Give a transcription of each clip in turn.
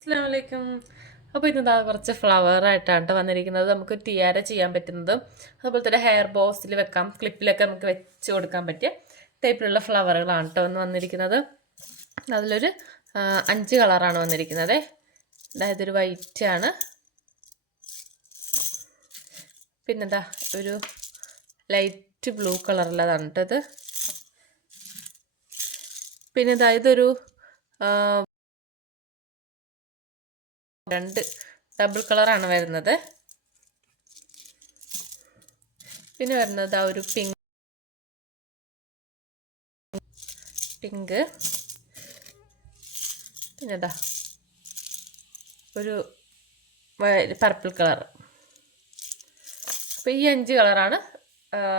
അസ്സലാമലൈക്കും. അപ്പോൾ ഇന്ന് കുറച്ച് ഫ്ലവർ ആയിട്ടാണ് വന്നിരിക്കുന്നത്. നമുക്ക് ടിയാര ചെയ്യാൻ പറ്റുന്നത്, അതുപോലെ തന്നെ ഹെയർ ബോസിൽ വെക്കാം, ക്ലിപ്പിലൊക്കെ നമുക്ക് വെച്ച് കൊടുക്കാൻ പറ്റിയ ടൈപ്പിലുള്ള ഫ്ലവറുകളാണ് കേട്ടോ വന്നിരിക്കുന്നത്. അതിലൊരു 5 കളറാണ് വന്നിരിക്കുന്നത്. അതായത് ഒരു വൈറ്റ് ആണ്, പിന്നെന്താ ഒരു ലൈറ്റ് ബ്ലൂ കളറുള്ളതാണ് കേട്ടത്. പിന്നെ ഇതൊരു 2 ഡബിൾ കളറാണ് വരുന്നത്. പിന്നെ വരുന്നത് ഒരു പിങ്ക്, പിന്നെ ഒരു പർപ്പിൾ കളർ. അപ്പോൾ ഈ 5 കളറാണ്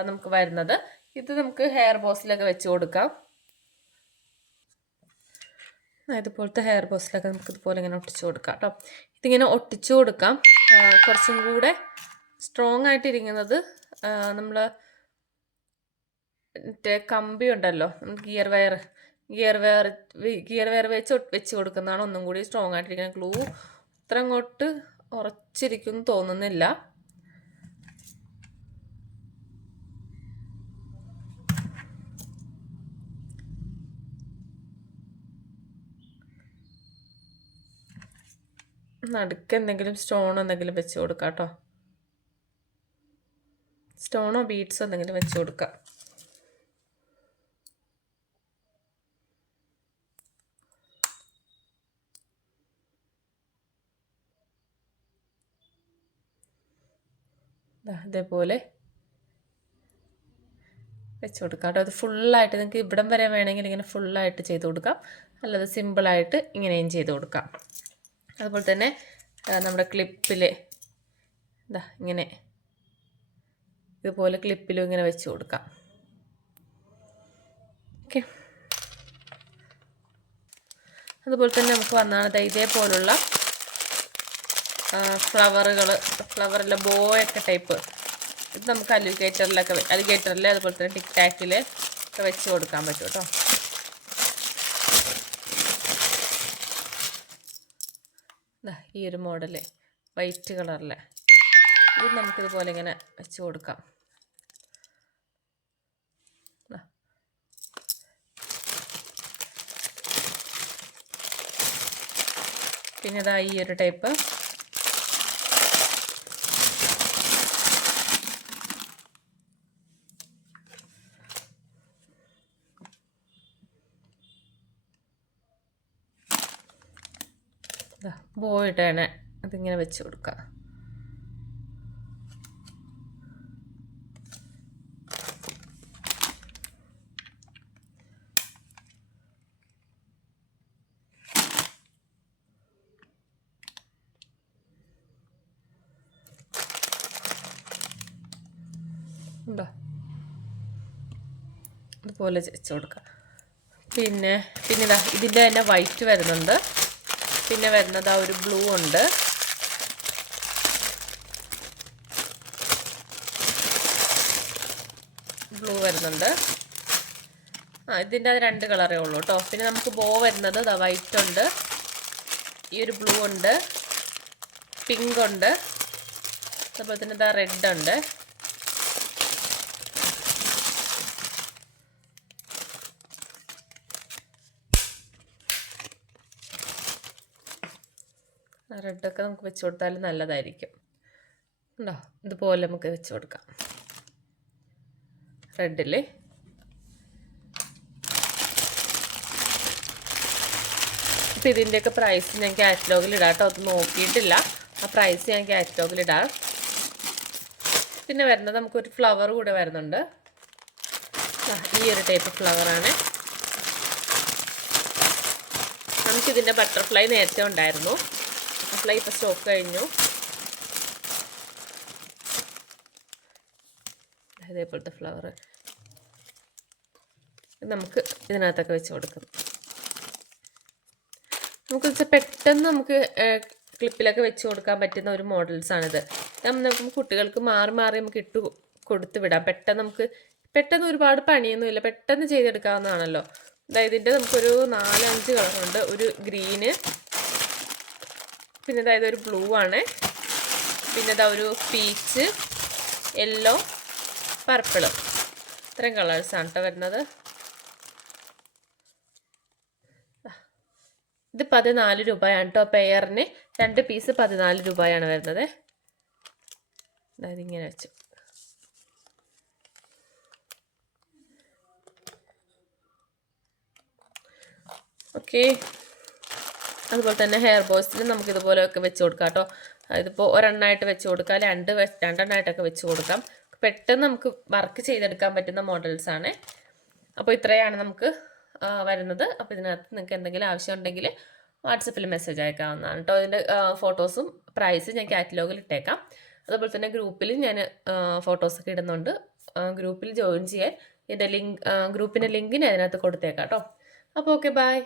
നമുക്ക് വരുന്നത്. ഇത് നമുക്ക് ഹെയർ ബോസിലൊക്കെ വെച്ച് കൊടുക്കാം. ഇതുപോലത്തെ ഹെയർ ബോസിലൊക്കെ നമുക്ക് ഇതുപോലെ ഇങ്ങനെ ഒട്ടിച്ചു കൊടുക്കാം കേട്ടോ. ഇതിങ്ങനെ ഒട്ടിച്ചു കൊടുക്കാം. കുറച്ചും കൂടെ സ്ട്രോങ് ആയിട്ടിരിക്കുന്നത് നമ്മൾ മറ്റേ കമ്പി ഉണ്ടല്ലോ, ഗിയർ വയർ വെച്ച് കൊടുക്കുന്നതാണ് ഒന്നും കൂടി സ്ട്രോങ് ആയിട്ടിരിക്കുന്നത്. ഗ്ലൂ അത്ര അങ്ങോട്ട് ഉറച്ചിരിക്കും തോന്നുന്നില്ല. നടുക്ക് എന്തെങ്കിലും സ്റ്റോൺ എന്തെങ്കിലും വെച്ച് കൊടുക്കാം കേട്ടോ. സ്റ്റോണോ ബീഡ്സോ എന്തെങ്കിലും വെച്ച് കൊടുക്കാം. ഇതേപോലെ വെച്ച് കൊടുക്കാം കേട്ടോ. അത് ഫുള്ളായിട്ട് നിങ്ങൾക്ക് ഇവിടം വരെ വേണമെങ്കിൽ ഇങ്ങനെ ഫുള്ളായിട്ട് ചെയ്ത് കൊടുക്കാം, അല്ലാതെ സിമ്പിളായിട്ട് ഇങ്ങനെയും ചെയ്ത് കൊടുക്കാം. അതുപോലെ തന്നെ നമ്മുടെ ക്ലിപ്പിൽ ഇങ്ങനെ ഇതുപോലെ ക്ലിപ്പിലും ഇങ്ങനെ വെച്ച് കൊടുക്കാം. ഓക്കെ. അതുപോലെ തന്നെ നമുക്ക് വന്നാണ് ഇതേപോലുള്ള ഫ്ലവറിലെ ബോയൊക്കെ ടൈപ്പ്. ഇത് നമുക്ക് അലിഗേറ്ററിൽ അതുപോലെ തന്നെ ടിക് ടാക്കിൽ ഒക്കെ വെച്ച് കൊടുക്കാൻ പറ്റും കേട്ടോ. ഈ ഒരു മോഡല് വൈറ്റ് കളറിലെ ഇത് നമുക്കിതുപോലെ ഇങ്ങനെ വെച്ച് കൊടുക്കാം. പിന്നെ ഈ ഒരു ടൈപ്പ് ബോയിട്ടാണ് അതിങ്ങനെ വെച്ച് കൊടുക്കുക. ഉണ്ടോ? ഇതുപോലെ വെച്ച് കൊടുക്കുക. പിന്നെ ഇതിൻ്റെ തന്നെ വൈറ്റ് വരുന്നുണ്ട്. പിന്നെ വരുന്നത് ഒരു ബ്ലൂ ഉണ്ട്. ബ്ലൂ വരുന്നുണ്ട്. ഇതിൻ്റെ 2 കളറേ ഉള്ളൂ കേട്ടോ. പിന്നെ നമുക്ക് ബോ വരുന്നത് വൈറ്റ് ഉണ്ട്, ഈ ഒരു ബ്ലൂ ഉണ്ട്, പിങ്ക് ഉണ്ട്, അതുപോലെ തന്നെ റെഡ് ഉണ്ട്. റെഡൊക്കെ നമുക്ക് വെച്ച് കൊടുത്താൽ നല്ലതായിരിക്കും. ഉണ്ടോ? ഇതുപോലെ നമുക്ക് വെച്ച് കൊടുക്കാം റെഡിൽ. അപ്പം ഇതിൻ്റെയൊക്കെ പ്രൈസ് ഞാൻ കാറ്റലോഗിൽ ഇടാം കേട്ടോ. അത് നോക്കിയിട്ടില്ല, ആ പ്രൈസ് ഞാൻ കാറ്റലോഗിൽ ഇടാം. പിന്നെ വരുന്നത് നമുക്കൊരു ഫ്ലവർ കൂടെ വരുന്നുണ്ട്. ഈ ഒരു ടൈപ്പ് ഫ്ലവറാണ്. നമുക്കിതിൻ്റെ ബട്ടർഫ്ലൈ നേരത്തെ ഉണ്ടായിരുന്നു, ബട്ടർഫ്ലൈ ഇപ്പോൾ സ്റ്റോക്ക് കഴിഞ്ഞു. ഇതേപോലത്തെ ഫ്ലവർ നമുക്ക് ഇതിനകത്തൊക്കെ വെച്ച് കൊടുക്കും. നമുക്ക് പെട്ടെന്ന് നമുക്ക് ക്ലിപ്പിലൊക്കെ വെച്ച് കൊടുക്കാൻ പറ്റുന്ന ഒരു മോഡൽസാണിത്. നമുക്ക് കുട്ടികൾക്ക് മാറി നമുക്ക് കൊടുത്ത് വിടാം. പെട്ടെന്ന് ഒരുപാട് പണിയൊന്നുമില്ല, പെട്ടെന്ന് ചെയ്തെടുക്കാവുന്നതാണല്ലോ. ഇതിൻ്റെ നമുക്കൊരു 4-5 കളറുണ്ട്. ഒരു ഗ്രീന്, പിന്നെ ഇതായത് ഒരു ബ്ലൂ ആണ്, പിന്നെ ഇതാ ഒരു പീച്ച്, യെല്ലോ, പർപ്പിള്, ഇത്രയും കളേഴ്സാണ് കേട്ടോ വരുന്നത്. ഇത് 14 രൂപയാണ് കേട്ടോ പെയറിന്. 2 പീസ് 14 രൂപയാണ് വരുന്നത്. അതായത് ഇങ്ങനെ വെച്ചു. ഓക്കെ, അതുപോലെ തന്നെ ഹെയർ ബോയ്സിൽ നമുക്ക് ഇതുപോലെയൊക്കെ വെച്ച് കൊടുക്കാം കേട്ടോ. ഇതിപ്പോൾ ഒരെണ്ണമായിട്ട് വെച്ച് കൊടുക്കാം, രണ്ടെണ്ണമായിട്ടൊക്കെ വെച്ച് കൊടുക്കാം. പെട്ടെന്ന് നമുക്ക് വർക്ക് ചെയ്തെടുക്കാൻ പറ്റുന്ന മോഡൽസാണ്. അപ്പോൾ ഇത്രയാണ് നമുക്ക് വരുന്നത്. അപ്പോൾ ഇതിനകത്ത് നിങ്ങൾക്ക് എന്തെങ്കിലും ആവശ്യം ഉണ്ടെങ്കിൽ വാട്സപ്പിൽ മെസ്സേജ് അയക്കാവുന്നതാണ് കേട്ടോ. ഇതിൻ്റെ ഫോട്ടോസും പ്രൈസും ഞാൻ കാറ്റലോഗിൽ ഇട്ടേക്കാം. അതുപോലെ തന്നെ ഗ്രൂപ്പിൽ ഞാൻ ഫോട്ടോസൊക്കെ ഇടുന്നുണ്ട്. ഗ്രൂപ്പിൽ ജോയിൻ ചെയ്യാൻ ഇതിൻ്റെ ഗ്രൂപ്പിൻ്റെ ലിങ്ക് ഞാൻ അതിനകത്ത് കൊടുത്തേക്കാം കേട്ടോ. അപ്പോൾ ഓക്കെ, ബൈ.